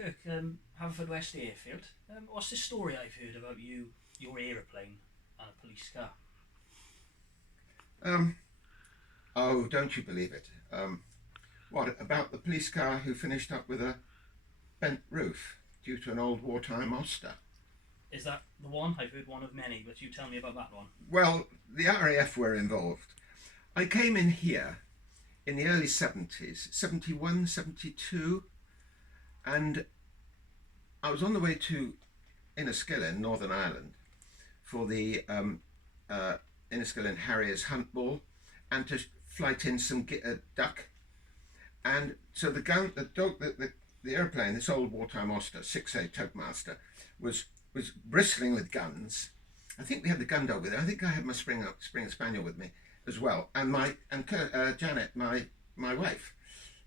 Kirk, Haverfordwest Airfield. What's the story I've heard about you, your aeroplane, and a police car? Um, oh, don't you believe it? What about the police car who finished up with a bent roof due to an old wartime Oster? Is that the one? I've heard one of many, but you tell me about that one. Well, the RAF were involved. I came in here in the early 70s, 71, 72, and I was on the way to Ennisillen, Northern Ireland, for the Ennisillen Harriers hunt ball and to flight in some duck. And so the airplane, this old wartime Oster, 6A timeAuster, was bristling with guns. I think we had the gun dog with it. I think I had my Springer Spaniel with me as well, and Janet, my wife,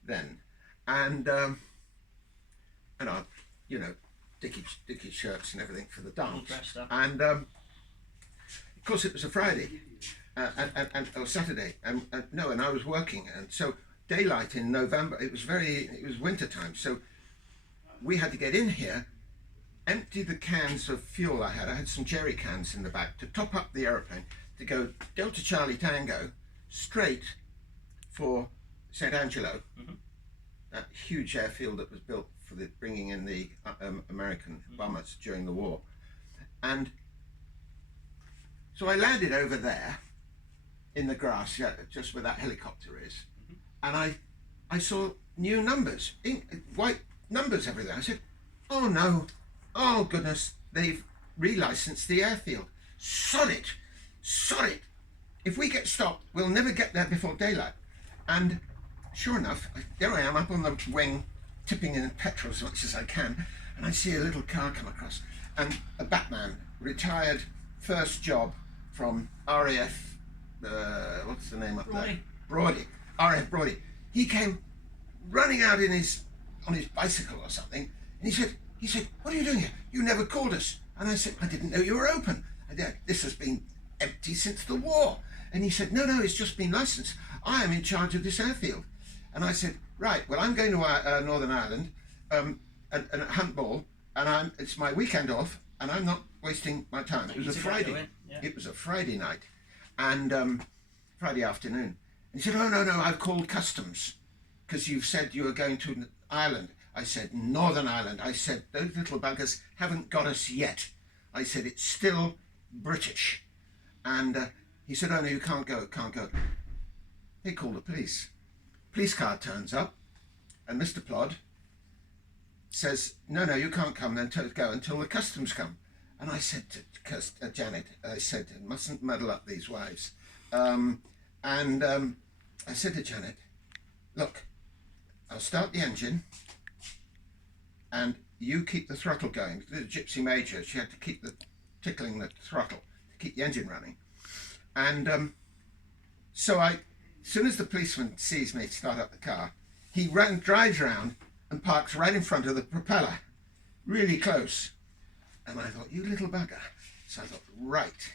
then, and our, dicky shirts and everything for the dance. And of course it was a Friday or Saturday, and I was working, and so daylight in November. It was winter time, so we had to get in here, empty the cans of fuel I had some jerry cans in the back to top up the aeroplane to go Delta Charlie Tango straight for St. Angelo, that huge airfield that was built for bringing in the American bombers during the war. And so I landed over there in the grass, just where that helicopter is, and I saw new numbers, white numbers everywhere. I said, oh no, oh goodness, they've relicensed the airfield. Sod it. If we get stopped, we'll never get there before daylight. And sure enough, there I am up on the wing, tipping in petrol as much as I can, and I see a little car come across, and a Batman, retired, first job from RAF, what's the name up there? Brody, RAF Brody. He came running out on his bicycle or something, and he said, what are you doing here? You never called us. And I said, I didn't know you were open. This has been empty since the war. And he said, no, it's just been licensed. I am in charge of this airfield. And I said, right, well, I'm going to Northern Ireland and hunt ball, and it's my weekend off, and I'm not wasting my time. It was a Friday. It was a Friday night, and Friday afternoon. And he said, oh, no, I've called customs because you've said you were going to Ireland. I said, Northern Ireland. I said, those little buggers haven't got us yet. I said, it's still British. And he said, oh no, you can't go. They called the police. Police car turns up, and Mr. Plod says, no, you can't come go until the customs come. And I said to Janet, I said, mustn't muddle up these wives. I said to Janet, look, I'll start the engine, and you keep the throttle going. The Gypsy Major, she had to keep tickling the throttle to keep the engine running. And so as soon as the policeman sees me start up the car, he drives around and parks right in front of the propeller, really close. And I thought, you little bugger. So I thought, right.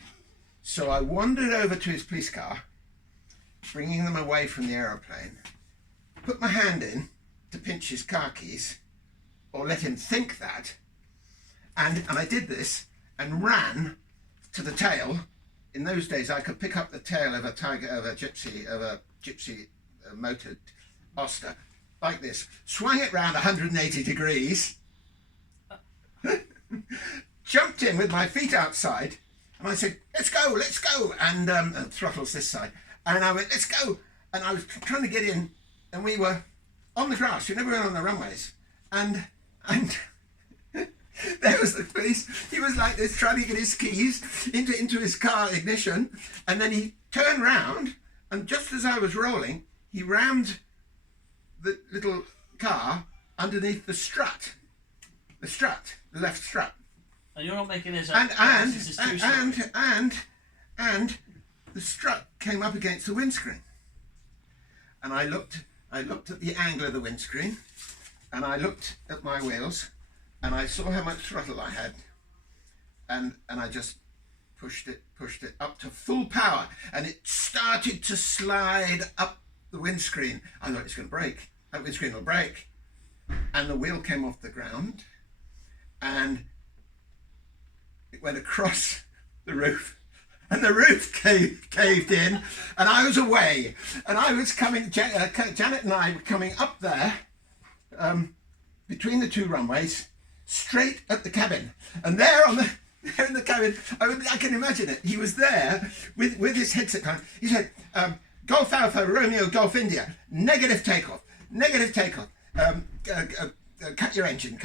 So I wandered over to his police car, bringing them away from the aeroplane, put my hand in to pinch his car keys, or let him think that, and I did this and ran to the tail. In those days, I could pick up the tail of a gypsy motored Oster like this, swung it round 180 degrees, jumped in with my feet outside, and I said, let's go, and throttles this side, and I went, let's go, and I was trying to get in, and we were on the grass. You never went on the runways, and there was the police. He was like this, trying to get his keys into his car ignition, and then he turned round, and just as I was rolling, he rammed the little car underneath the left strut. And you're not making this up. And the strut came up against the windscreen, and I looked at the angle of the windscreen, and I looked at my wheels, and I saw how much throttle I had, and I just pushed it up to full power, and it started to slide up the windscreen. I thought it's going to break. That windscreen will break. and the wheel came off the ground, and it went across the roof, and the roof caved in, and I was away, and I was coming, Janet and I were coming up there, between the two runways, straight at the cabin, and there in the cabin, I can imagine it, he was there with his headset on. He said, Golf Alpha, Romeo, Golf India, negative takeoff, cut your engine,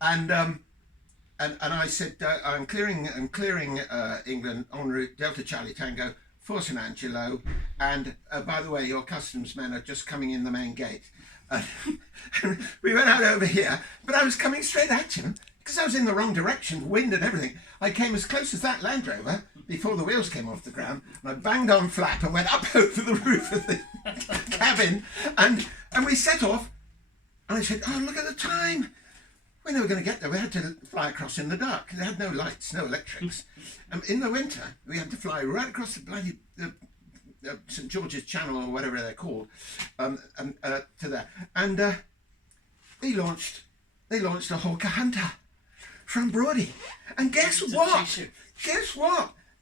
and I said, I'm clearing England en route Delta Charlie Tango for St Angelo, and by the way, your customs men are just coming in the main gate. And we went out over here, but I was coming straight at him because I was in the wrong direction, wind and everything. I came as close as that Land Rover before the wheels came off the ground, and I banged on flat and went up over the roof of the cabin, and we set off, and I said, oh, look at the time. We were going to get there. We had to fly across in the dark. They had no lights, no electrics. In the winter, we had to fly right across the bloody St George's Channel or whatever they're called, to there. And they launched a Hawker Hunter from Brody. And guess what?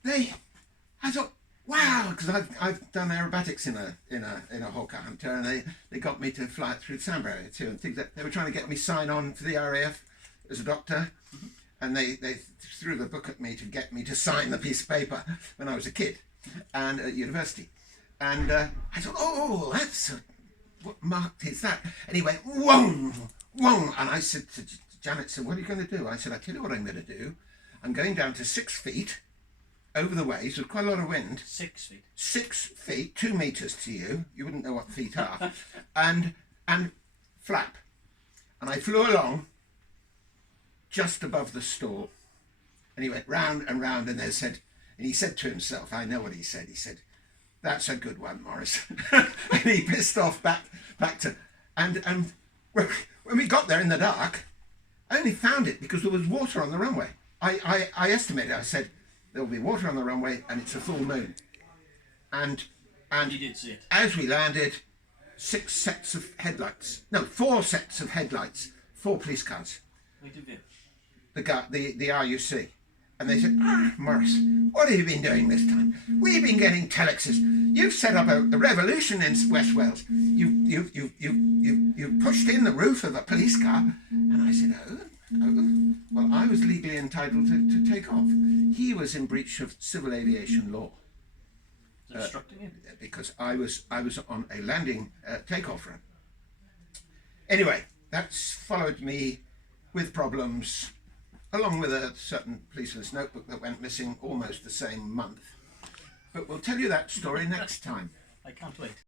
I thought, wow, because I've done aerobatics in a Hawker Hunter, and they got me to fly it through the Sambro area too, and things that they were trying to get me sign on for the RAF as a doctor, and they threw the book at me to get me to sign the piece of paper when I was a kid and at university, and I thought, oh, that's what marked is that? And he went whong, and I said to Janet, what are you going to do? I said, I tell you what I'm going to do. I'm going down to 6 feet over the waves with quite a lot of wind. 6 feet. 6 feet, 2 meters to you. You wouldn't know what feet are. and flap. And I flew along just above the stall. And he went round and round, and he said to himself, I know what he said. He said, that's a good one, Morris. And he pissed off back to, and when we got there in the dark, I only found it because there was water on the runway. I estimated, I said, there'll be water on the runway and it's a full moon. And you did see it. As we landed, 4 sets of headlights, 4 police cars. The RUC. And they said, Morris, what have you been doing this time? We've been getting telexes. You've set up a revolution in West Wales. You've pushed in the roof of a police car. And I said, oh, well, I was legally entitled to take off. He was in breach of civil aviation law. Obstructing him? Because I was on a landing takeoff run. Anyway, that's followed me with problems, along with a certain policeman's notebook that went missing almost the same month. But we'll tell you that story next time. I can't wait.